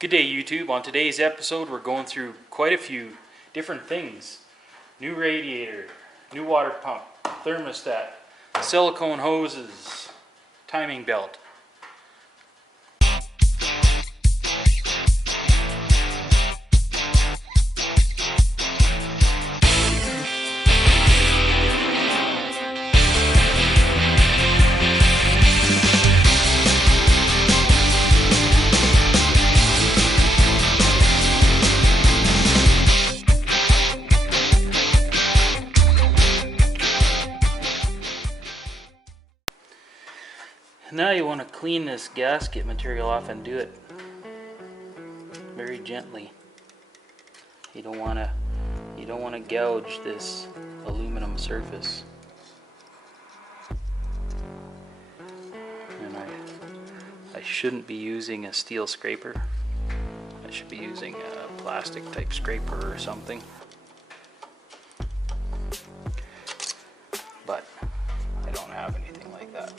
Good day, YouTube. On today's episode, we're going through quite a few different things. New radiator, new water pump, thermostat, silicone hoses, timing belt. Now you want to clean this gasket material off and do it very gently. You don't want to gouge this aluminum surface. And I shouldn't be using a steel scraper. I should be using a plastic type scraper or something. But I don't have anything like that.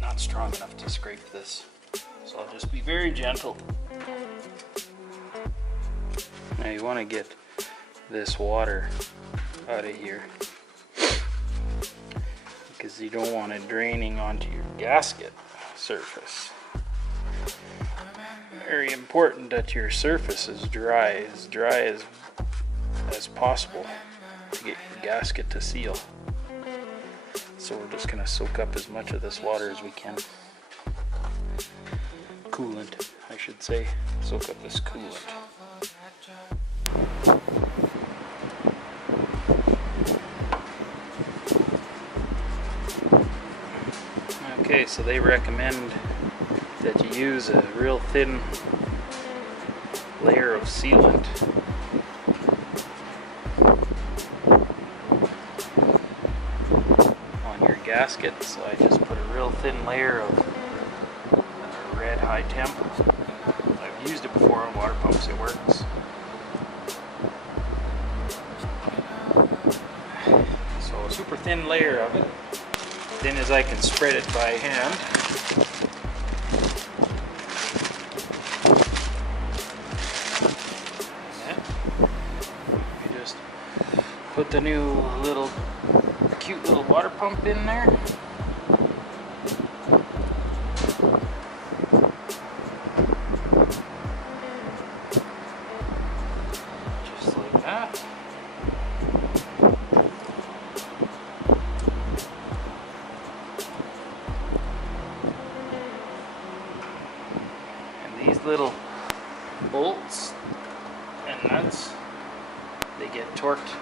Not strong enough to scrape this, so I'll just be very gentle. Now you want to get this water out of here because you don't want it draining onto your gasket surface. Very important that your surface is dry as possible to get your gasket to seal. So we're just going to soak up as much of this water as we can. Coolant, I should say. Soak up this coolant. Okay, so they recommend that you use a real thin layer of sealant. Gasket, so I just put a real thin layer of red high temp. I've used it before on water pumps, it works. So a super thin layer of it, thin as I can spread it by hand. You just put the new cute little water pump in there. Just like that. And these little bolts and nuts, they get torqued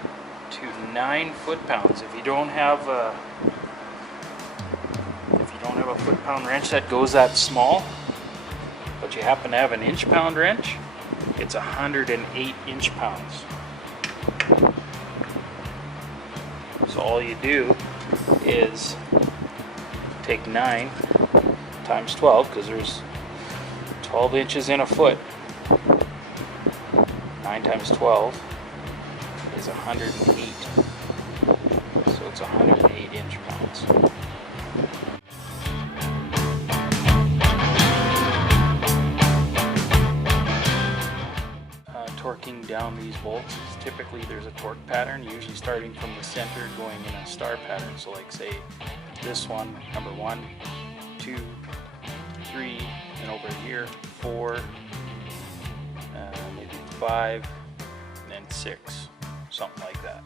to 9 foot-pounds. If you don't have a foot-pound wrench that goes that small, but you happen to have an inch-pound wrench, it's 108 inch-pounds. So all you do is take 9 times 12, because there's 12 inches in a foot. 9 times 12 is 108. So it's 108 inch-pounds. Torquing down these bolts, typically there's a torque pattern, usually starting from the center going in a star pattern. So like say this one, number 1, 2, 3, and over here 4, maybe 5, and then 6. Something like that.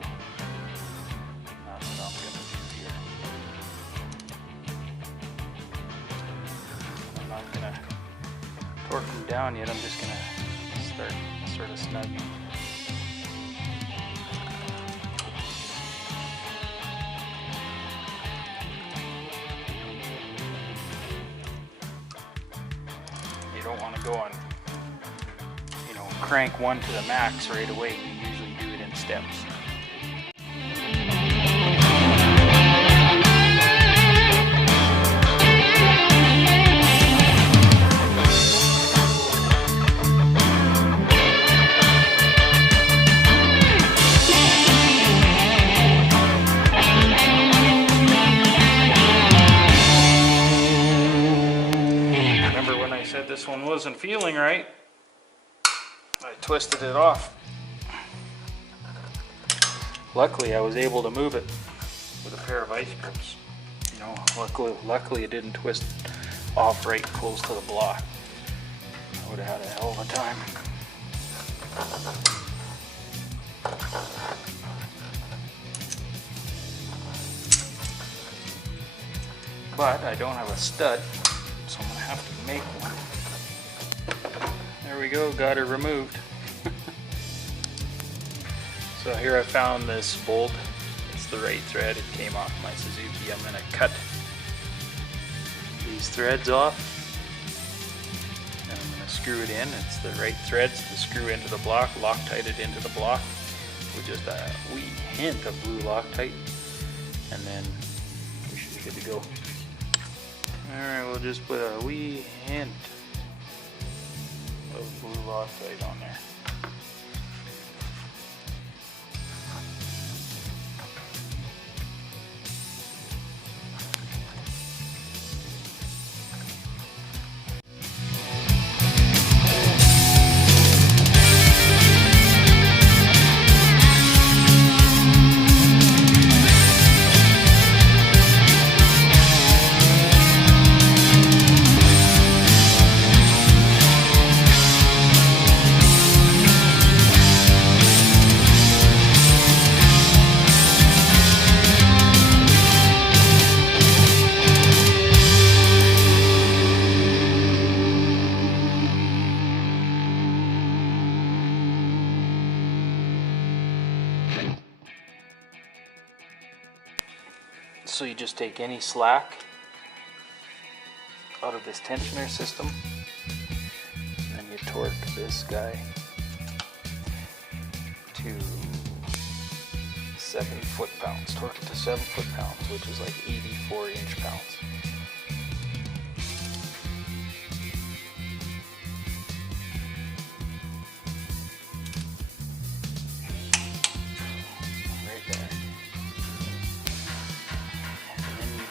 That's what I'm going to do here. I'm not going to torque them down yet. I'm just going to start sort of snugging. You don't want to go on, crank one to the max right away. You usually do it in steps. Remember when I said this one wasn't feeling right? I twisted it off. Luckily, I was able to move it with a pair of ice grips. You know, luckily it didn't twist off right close to the block. I would have had a hell of a time. But I don't have a stud, so I'm gonna have to make one. There we go, got it removed. So here I found this bolt. It's the right thread. It came off my Suzuki. I'm gonna cut these threads off. And I'm gonna screw it in. It's the right threads to screw into the block, Loctite it into the block with just a wee hint of blue Loctite. And then we should be good to go. Alright, we'll just put a wee hint of blue Loctite on there. So you just take any slack out of this tensioner system, and then you torque this guy to 7 foot-pounds. Torque it to 7 foot-pounds, which is like 84 inch-pounds.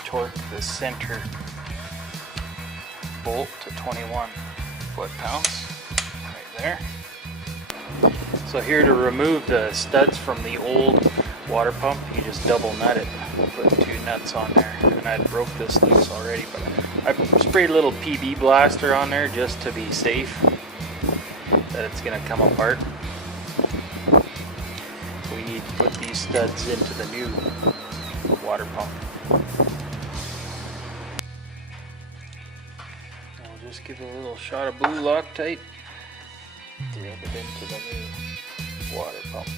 Torque the center bolt to 21 foot-pounds right there. So here to remove the studs from the old water pump, you just double nut it. Put 2 nuts on there, and I broke this loose already, but I sprayed a little PB blaster on there just to be safe that it's going to come apart. We need to put these studs into the new water pump. Just give it a little shot of blue Loctite, rub it into the new water pump.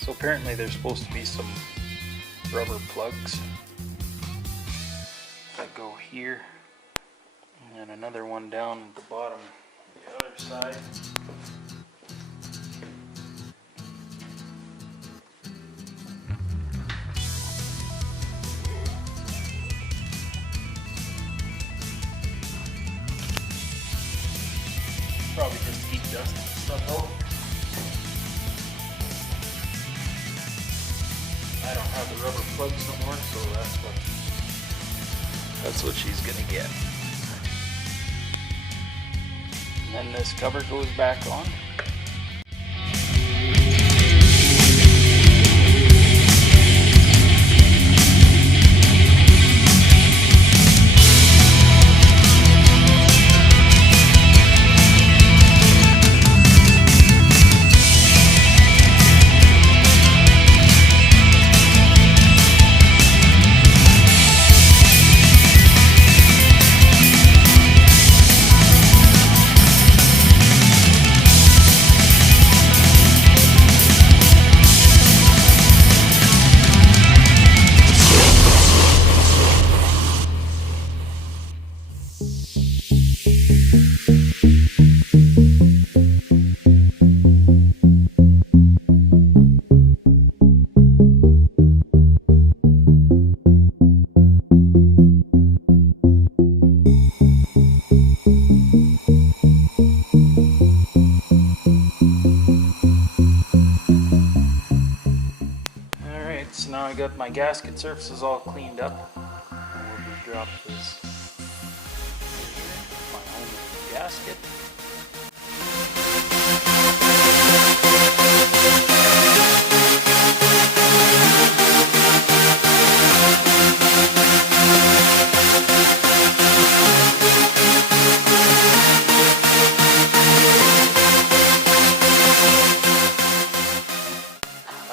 So apparently there's supposed to be some rubber plugs that go here, and then another one down at the bottom on the other side. Probably just heat dust and stuff out. I don't have the rubber plugs no more, so that's what she's gonna get. And then this cover goes back on. got my gasket surfaces all cleaned up. And we'll just drop this my homemade gasket.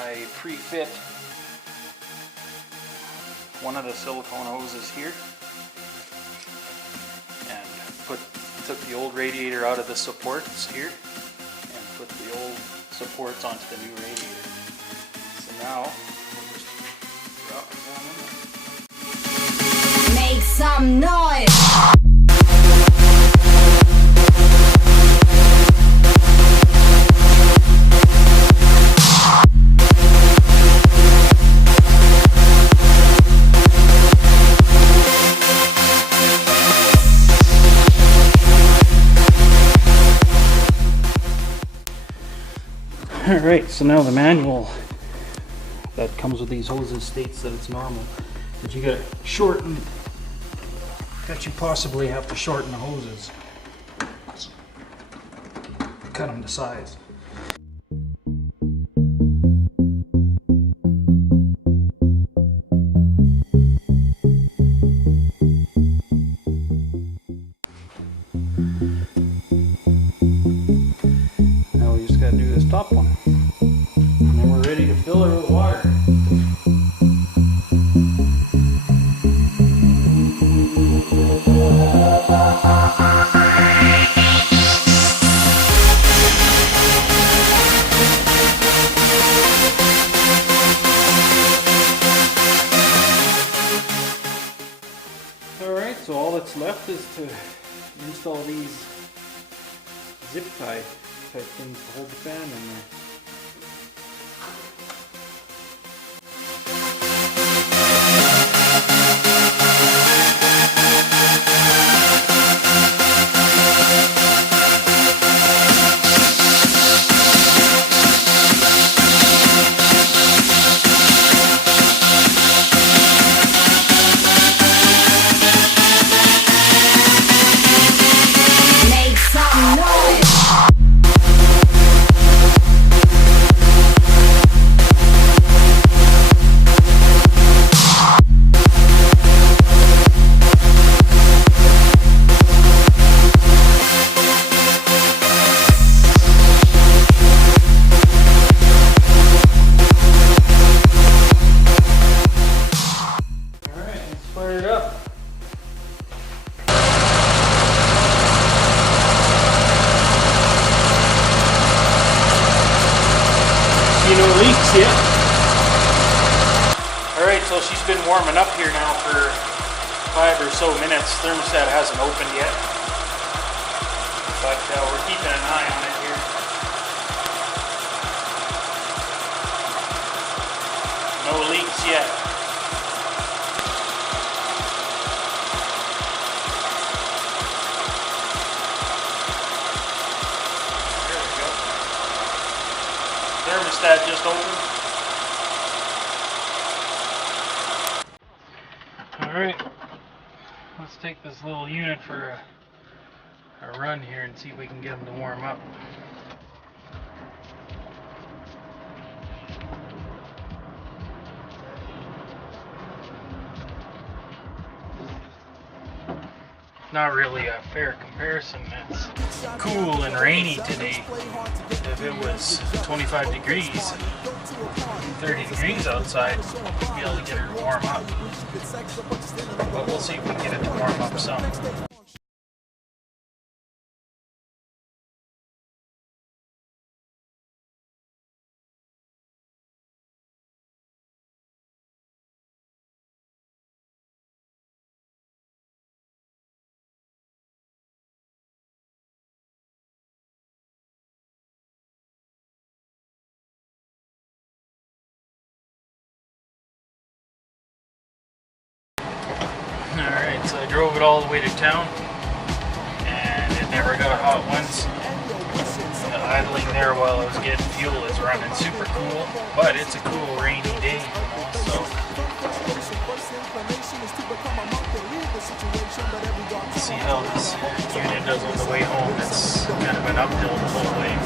I pre-fit one of the silicone hoses here and took the old radiator out of the supports here and put the old supports onto the new radiator. So now we'll just drop it down in there. Make some noise! Alright, so now the manual that comes with these hoses states that it's normal, that you gotta shorten, that you possibly have to shorten the hoses, cut them to size. Now we just gotta do this top one. And then we're ready to fill her with water. Alright, so all that's left is to install these zip tie type things to hold the fan in there. Make some noise! Alright, let's fire it up. See no leaks yet. Alright, so she's been warming up here now for 5 or so minutes. Thermostat hasn't opened yet, but we're keeping an eye on it here. No leaks yet. There we go. Thermostat just opened. Alright, let's take this little unit for a run here and see if we can get them to warm up. Not really a fair comparison. It's cool and rainy today. If it was 25 degrees, 30 degrees outside, we'd be able to get her to warm up. But we'll see if we can get it to warm up some. Alright, so I drove it all the way to town and it never got hot once. idling there while I was getting fuel is running super cool, but it's a cool rainy day, so let's see how this unit does on the way home. It's kind of an uphill the whole way.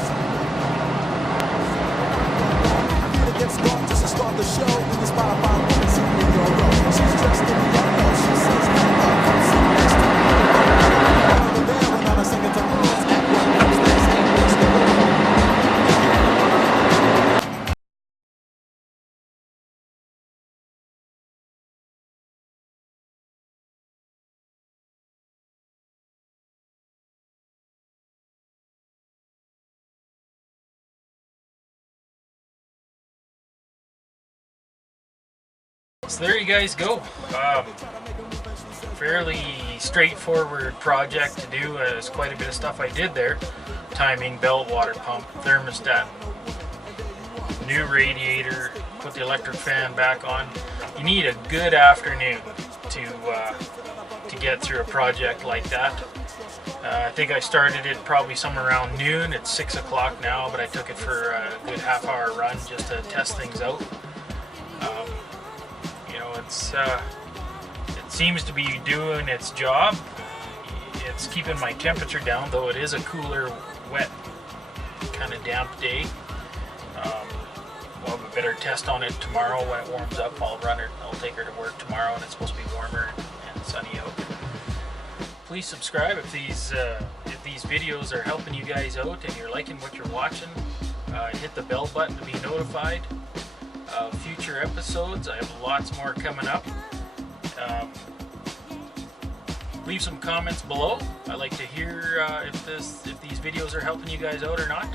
So there you guys go. Fairly straightforward project to do. There's quite a bit of stuff I did there. Timing, belt, water pump, thermostat, new radiator, put the electric fan back on. You need a good afternoon to get through a project like that. I think I started it probably somewhere around noon. It's 6 o'clock now, but I took it for a good half-hour run just to test things out. It seems to be doing its job. It's keeping my temperature down, though it is a cooler, wet, kind of damp day. We'll have a better test on it tomorrow when it warms up. I'll run her. I'll take her to work tomorrow, and it's supposed to be warmer and sunny out. Please subscribe if these videos are helping you guys out and you're liking what you're watching. Hit the bell button to be notified of future episodes. I have lots more coming up. Leave some comments below. I like to hear if these videos are helping you guys out or not.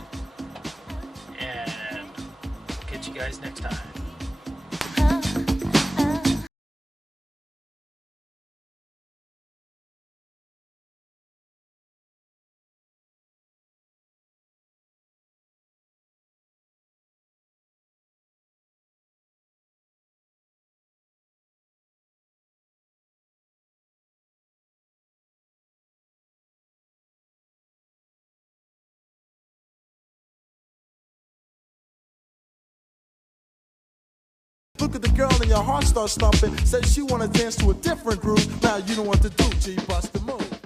And catch you guys next time. Look at the girl and your heart starts thumping. Says she wanna dance to a different groove. Now you know what to do, G, bust the move.